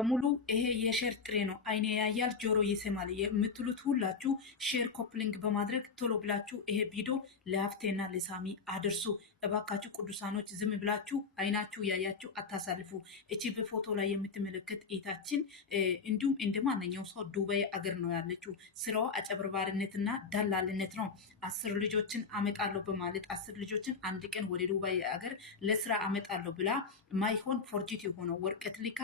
በሙሉ ይሄ የሼር ጥሬ ነው። አይኔ ያያል ጆሮ ይሰማል የምትሉት ሁላችሁ ሼር ኮፕሊንግ በማድረግ ቶሎ ብላችሁ ይሄ ቪዲዮ ለሀፍቴና ለሳሚ አድርሱ እባካችሁ። ቅዱሳኖች ዝም ብላችሁ አይናችሁ ያያችሁ አታሳልፉ። እቺ በፎቶ ላይ የምትመለከት እህታችን እንዲሁም እንደማንኛው ሰው ዱባይ አገር ነው ያለችው። ስራዋ አጨበርባሪነትና ደላልነት ነው። 10 ልጆችን አመጣለሁ በማለት 10 ልጆችን አንድ ቀን ወደ ዱባይ አገር ለስራ አመጣለሁ ብላ ማይሆን ፎርጂት የሆነው ወርቀት ልካ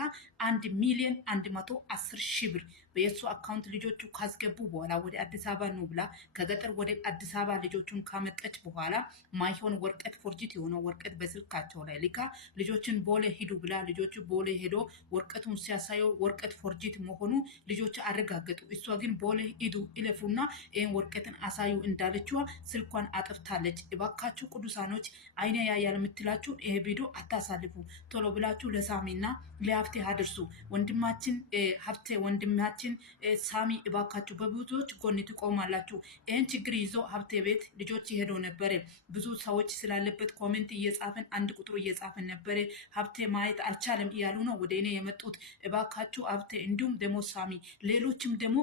1,110,000 ብር በየሱ አካውንት ልጆቹ ካስገቡ በኋላ ወደ አዲስ አበባ ነው ብላ ከገጠር ወደ አዲስ አበባ ልጆቹን ካመጣች በኋላ ማይሆን ወርቀት ፎርጂት የሆነው ወርቀት በስልካቸው ላይ ልካ ልጆችን ቦሌ ሂዱ ብላ ልጆቹ ቦሌ ሄዶ ወርቀቱን ሲያሳየው ወርቀት ፎርጂት መሆኑ ልጆቹ አረጋገጡ። እሷ ግን ቦሌ ሂዱ ይለፉና ይሄን ወርቀትን አሳዩ እንዳለችዋ ስልኳን አጥፍታለች። እባካችሁ ቅዱሳኖች አይኔ ያያል የምትላችሁ ይሄ ቪዲዮ አታሳልፉ። ቶሎ ብላችሁ ለሳሚና ለሀፍቴ አድርሱ። ወንድማችን ሀፍቴ ወንድማችን ሳሚ እባካችሁ በብዙዎች ጎን ትቆማላችሁ። ይህን ችግር ይዞ ሀፍቴ ቤት ልጆች ሄዶ ነበረ። ብዙ ሰዎች ስላለበት ኮሜንት እየጻፈን አንድ ቁጥሩ እየጻፈን ነበረ። ሀፍቴ ማየት አልቻለም እያሉ ነው ወደ እኔ የመጡት። እባካችሁ ሀፍቴ እንዲሁም ደግሞ ሳሚ ሌሎችም ደግሞ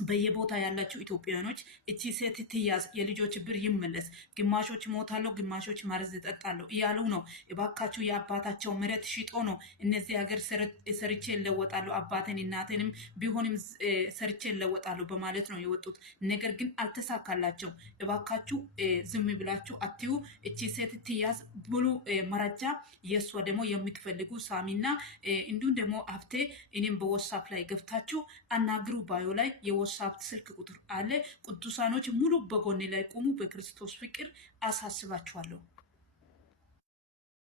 በየቦታ ያላችሁ ኢትዮጵያኖች እቺ ሴት ትያዝ፣ የልጆች ብር ይመለስ፣ ግማሾች ሞታለው ግማሾች መርዝ ይጠጣሉ እያሉ ነው። እባካችሁ የአባታቸው መሬት ሽጦ ነው እነዚህ ሀገር ሰርቼ ለወጣሉ አባቴን እናቴንም ቢሆንም ሰርቼ ለወጣሉ በማለት ነው የወጡት። ነገር ግን አልተሳካላቸው። እባካችሁ ዝም ብላችሁ አትዩ። እቺ ሴት ትያዝ ብሉ መረጃ የሷ ደግሞ የምትፈልጉ ሳሚና እንዲሁም ደግሞ ሀፍቴ እኔም በዋትስአፕ ላይ ገብታችሁ አናግሩ። ባዮ ላይ የዋትስአፕ ስልክ ቁጥር አለ። ቅዱሳኖች ሙሉ በጎኔ ላይ ቆሙ። በክርስቶስ ፍቅር አሳስባችኋለሁ።